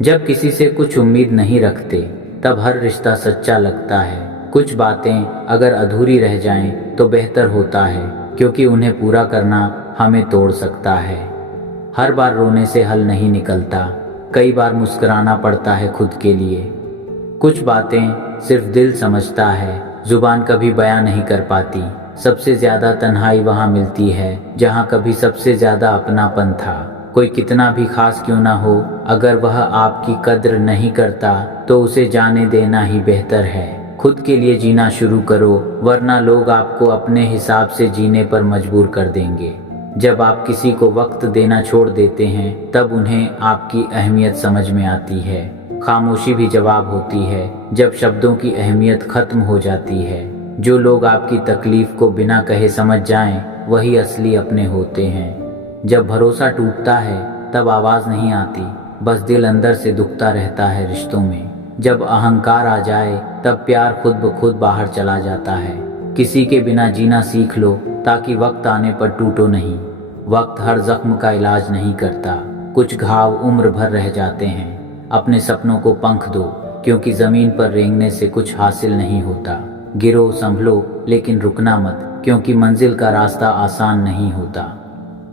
जब किसी से कुछ उम्मीद नहीं रखते तब हर रिश्ता सच्चा लगता है। कुछ बातें अगर अधूरी रह जाएं तो बेहतर होता है, क्योंकि उन्हें पूरा करना हमें तोड़ सकता है। हर बार रोने से हल नहीं निकलता, कई बार मुस्कुराना पड़ता है खुद के लिए। कुछ बातें सिर्फ दिल समझता है, जुबान कभी बयां नहीं कर पाती। सबसे ज़्यादा तन्हाई वहाँ मिलती है जहाँ कभी सबसे ज़्यादा अपनापन था। कोई कितना भी खास क्यों ना हो, अगर वह आपकी कद्र नहीं करता तो उसे जाने देना ही बेहतर है। खुद के लिए जीना शुरू करो, वरना लोग आपको अपने हिसाब से जीने पर मजबूर कर देंगे। जब आप किसी को वक्त देना छोड़ देते हैं तब उन्हें आपकी अहमियत समझ में आती है। खामोशी भी जवाब होती है जब शब्दों की अहमियत खत्म हो जाती है। जो लोग आपकी तकलीफ को बिना कहे समझ जाएं, वही असली अपने होते हैं। जब भरोसा टूटता है तब आवाज़ नहीं आती, बस दिल अंदर से दुखता रहता है रिश्तों में। जब अहंकार आ जाए तब प्यार खुद ब खुद बाहर चला जाता है। किसी के बिना जीना सीख लो ताकि वक्त आने पर टूटो नहीं। वक्त हर जख्म का इलाज नहीं करता, कुछ घाव उम्र भर रह जाते हैं। अपने सपनों को पंख दो, क्योंकि ज़मीन पर रेंगने से कुछ हासिल नहीं होता। गिरो संभलो लेकिन रुकना मत, क्योंकि मंजिल का रास्ता आसान नहीं होता।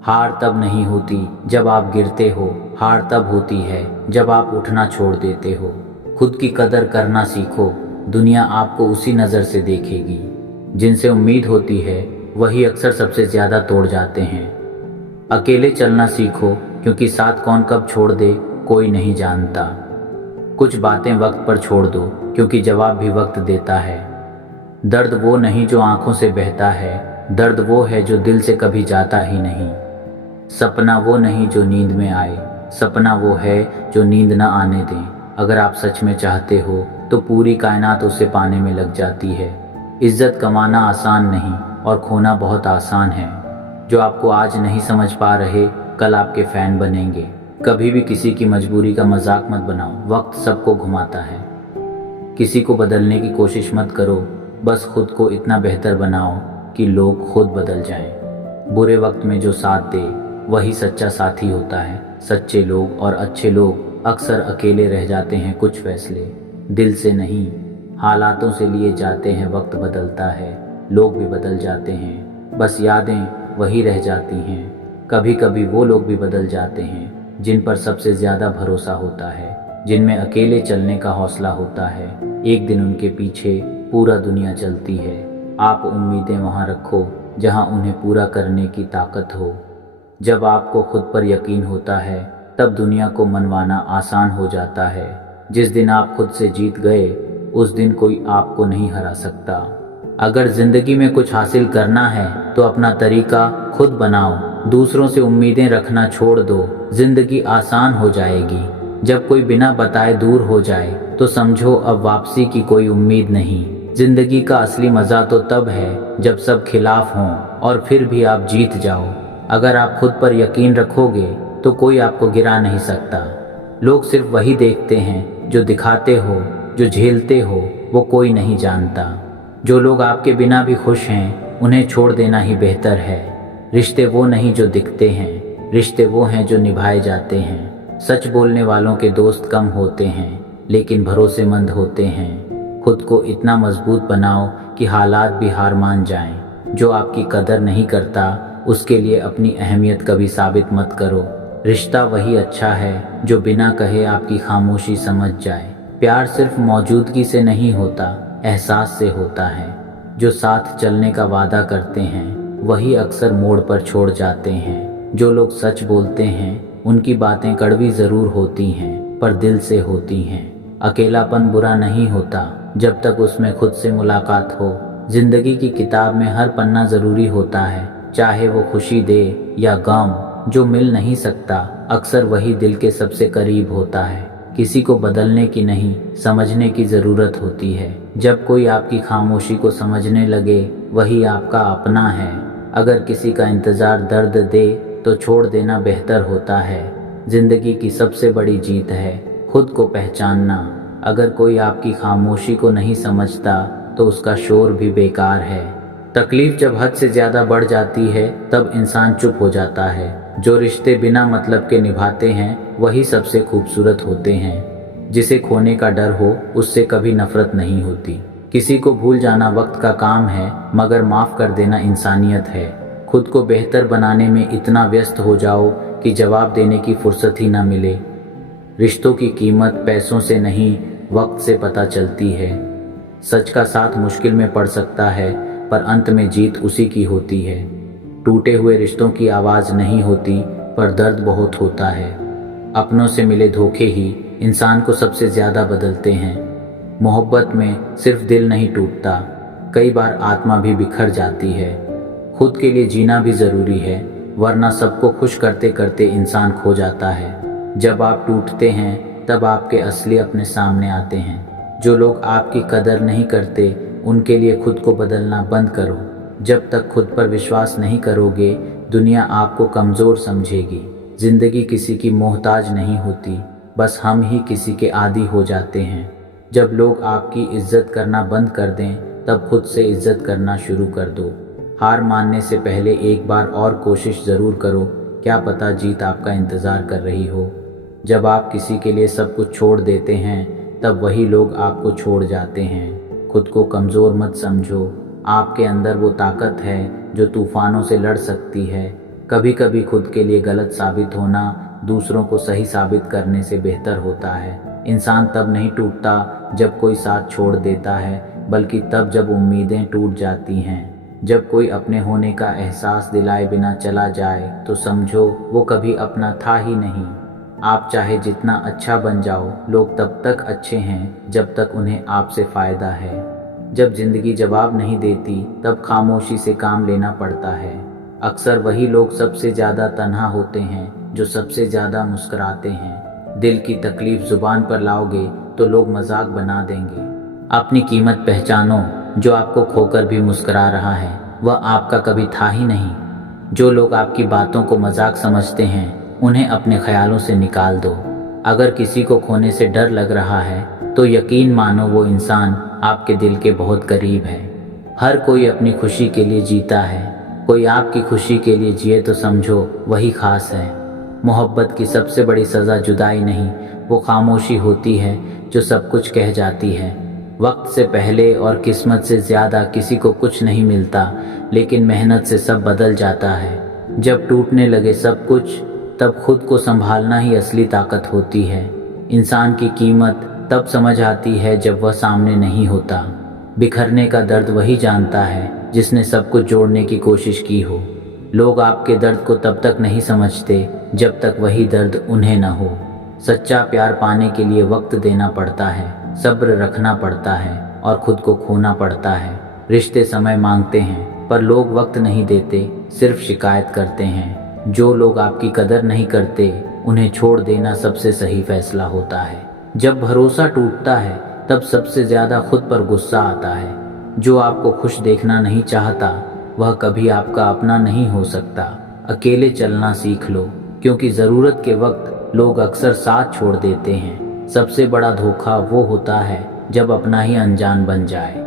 हार तब नहीं होती जब आप गिरते हो, हार तब होती है जब आप उठना छोड़ देते हो। खुद की कदर करना सीखो, दुनिया आपको उसी नज़र से देखेगी। जिनसे उम्मीद होती है वही अक्सर सबसे ज़्यादा तोड़ जाते हैं। अकेले चलना सीखो, क्योंकि साथ कौन कब छोड़ दे कोई नहीं जानता। कुछ बातें वक्त पर छोड़ दो, क्योंकि जवाब भी वक्त देता है। दर्द वो नहीं जो आंखों से बहता है, दर्द वो है जो दिल से कभी जाता ही नहीं। सपना वो नहीं जो नींद में आए, सपना वो है जो नींद न आने दें। अगर आप सच में चाहते हो तो पूरी कायनात उसे पाने में लग जाती है। इज्जत कमाना आसान नहीं और खोना बहुत आसान है। जो आपको आज नहीं समझ पा रहे, कल आपके फैन बनेंगे। कभी भी किसी की मजबूरी का मजाक मत बनाओ, वक्त सबको घुमाता है। किसी को बदलने की कोशिश मत करो, बस खुद को इतना बेहतर बनाओ कि लोग खुद बदल जाएं। बुरे वक्त में जो साथ दे वही सच्चा साथी होता है। सच्चे लोग और अच्छे लोग अक्सर अकेले रह जाते हैं। कुछ फैसले दिल से नहीं, हालातों से लिए जाते हैं। वक्त बदलता है, लोग भी बदल जाते हैं, बस यादें वही रह जाती हैं। कभी कभी वो लोग भी बदल जाते हैं जिन पर सबसे ज़्यादा भरोसा होता है, जिनमें अकेले चलने का हौसला होता है। एक दिन उनके पीछे पूरा दुनिया चलती है। आप उम्मीदें वहाँ रखो जहाँ उन्हें पूरा करने की ताकत हो। जब आपको खुद पर यकीन होता है तब दुनिया को मनवाना आसान हो जाता है। जिस दिन आप खुद से जीत गए, उस दिन कोई आपको नहीं हरा सकता। अगर ज़िंदगी में कुछ हासिल करना है तो अपना तरीका खुद बनाओ। दूसरों से उम्मीदें रखना छोड़ दो, ज़िंदगी आसान हो जाएगी। जब कोई बिना बताए दूर हो जाए तो समझो अब वापसी की कोई उम्मीद नहीं। ज़िंदगी का असली मज़ा तो तब है जब सब खिलाफ हों और फिर भी आप जीत जाओ। अगर आप खुद पर यकीन रखोगे तो कोई आपको गिरा नहीं सकता। लोग सिर्फ वही देखते हैं जो दिखाते हो, जो झेलते हो वो कोई नहीं जानता। जो लोग आपके बिना भी खुश हैं, उन्हें छोड़ देना ही बेहतर है। रिश्ते वो नहीं जो दिखते हैं, रिश्ते वो हैं जो निभाए जाते हैं। सच बोलने वालों के दोस्त कम होते हैं, लेकिन भरोसेमंद होते हैं। खुद को इतना मजबूत बनाओ कि हालात भी हार मान जाएं। जो आपकी कदर नहीं करता, उसके लिए अपनी अहमियत कभी साबित मत करो। रिश्ता वही अच्छा है जो बिना कहे आपकी खामोशी समझ जाए। प्यार सिर्फ मौजूदगी से नहीं होता, एहसास से होता है। जो साथ चलने का वादा करते हैं वही अक्सर मोड़ पर छोड़ जाते हैं। जो लोग सच बोलते हैं उनकी बातें कड़वी ज़रूर होती हैं, पर दिल से होती हैं। अकेलापन बुरा नहीं होता जब तक उसमें खुद से मुलाकात हो। जिंदगी की किताब में हर पन्ना ज़रूरी होता है, चाहे वो खुशी दे या गम। जो मिल नहीं सकता अक्सर वही दिल के सबसे करीब होता है। किसी को बदलने की नहीं, समझने की ज़रूरत होती है। जब कोई आपकी खामोशी को समझने लगे, वही आपका अपना है। अगर किसी का इंतज़ार दर्द दे तो छोड़ देना बेहतर होता है। ज़िंदगी की सबसे बड़ी जीत है खुद को पहचानना। अगर कोई आपकी खामोशी को नहीं समझता तो उसका शोर भी बेकार है। तकलीफ जब हद से ज़्यादा बढ़ जाती है तब इंसान चुप हो जाता है। जो रिश्ते बिना मतलब के निभाते हैं वही सबसे खूबसूरत होते हैं। जिसे खोने का डर हो उससे कभी नफरत नहीं होती। किसी को भूल जाना वक्त का काम है, मगर माफ़ कर देना इंसानियत है। खुद को बेहतर बनाने में इतना व्यस्त हो जाओ कि जवाब देने की फुर्सत ही ना मिले। रिश्तों की कीमत पैसों से नहीं, वक्त से पता चलती है। सच का साथ मुश्किल में पड़ सकता है, पर अंत में जीत उसी की होती है। टूटे हुए रिश्तों की आवाज़ नहीं होती, पर दर्द बहुत होता है। अपनों से मिले धोखे ही इंसान को सबसे ज़्यादा बदलते हैं। मोहब्बत में सिर्फ दिल नहीं टूटता, कई बार आत्मा भी बिखर जाती है। खुद के लिए जीना भी ज़रूरी है, वरना सबको खुश करते करते इंसान खो जाता है। जब आप टूटते हैं तब आपके असली अपने सामने आते हैं। जो लोग आपकी कदर नहीं करते उनके लिए खुद को बदलना बंद करो। जब तक खुद पर विश्वास नहीं करोगे, दुनिया आपको कमज़ोर समझेगी। ज़िंदगी किसी की मोहताज नहीं होती, बस हम ही किसी के आदी हो जाते हैं। जब लोग आपकी इज्जत करना बंद कर दें, तब खुद से इज्जत करना शुरू कर दो। हार मानने से पहले एक बार और कोशिश ज़रूर करो, क्या पता जीत आपका इंतज़ार कर रही हो। जब आप किसी के लिए सब कुछ छोड़ देते हैं, तब वही लोग आपको छोड़ जाते हैं। खुद को कमज़ोर मत समझो, आपके अंदर वो ताकत है जो तूफ़ानों से लड़ सकती है। कभी कभी खुद के लिए गलत साबित होना दूसरों को सही साबित करने से बेहतर होता है। इंसान तब नहीं टूटता जब कोई साथ छोड़ देता है, बल्कि तब जब उम्मीदें टूट जाती हैं। जब कोई अपने होने का एहसास दिलाए बिना चला जाए तो समझो वो कभी अपना था ही नहीं। आप चाहे जितना अच्छा बन जाओ, लोग तब तक अच्छे हैं जब तक उन्हें आपसे फ़ायदा है। जब ज़िंदगी जवाब नहीं देती तब खामोशी से काम लेना पड़ता है। अक्सर वही लोग सबसे ज़्यादा तन्हा होते हैं जो सबसे ज़्यादा मुस्कुराते हैं। दिल की तकलीफ़ ज़ुबान पर लाओगे तो लोग मजाक बना देंगे। अपनी कीमत पहचानो, जो आपको खोकर भी मुस्कुरा रहा है वह आपका कभी था ही नहीं। जो लोग आपकी बातों को मजाक समझते हैं उन्हें अपने ख्यालों से निकाल दो। अगर किसी को खोने से डर लग रहा है तो यकीन मानो वो इंसान आपके दिल के बहुत करीब है। हर कोई अपनी खुशी के लिए जीता है, कोई आपकी खुशी के लिए जिए तो समझो वही खास है। मोहब्बत की सबसे बड़ी सज़ा जुदाई नहीं, वो खामोशी होती है जो सब कुछ कह जाती है। वक्त से पहले और किस्मत से ज़्यादा किसी को कुछ नहीं मिलता, लेकिन मेहनत से सब बदल जाता है। जब टूटने लगे सब कुछ, तब खुद को संभालना ही असली ताकत होती है। इंसान की कीमत तब समझ आती है जब वह सामने नहीं होता। बिखरने का दर्द वही जानता है जिसने सब कुछ जोड़ने की कोशिश की हो। लोग आपके दर्द को तब तक नहीं समझते जब तक वही दर्द उन्हें न हो। सच्चा प्यार पाने के लिए वक्त देना पड़ता है, सब्र रखना पड़ता है और खुद को खोना पड़ता है। रिश्ते समय मांगते हैं पर लोग वक्त नहीं देते, सिर्फ शिकायत करते हैं। जो लोग आपकी कदर नहीं करते उन्हें छोड़ देना सबसे सही फैसला होता है। जब भरोसा टूटता है तब सबसे ज़्यादा खुद पर गुस्सा आता है। जो आपको खुश देखना नहीं चाहता वह कभी आपका अपना नहीं हो सकता। अकेले चलना सीख लो, क्योंकि ज़रूरत के वक्त लोग अक्सर साथ छोड़ देते हैं। सबसे बड़ा धोखा वो होता है जब अपना ही अनजान बन जाए।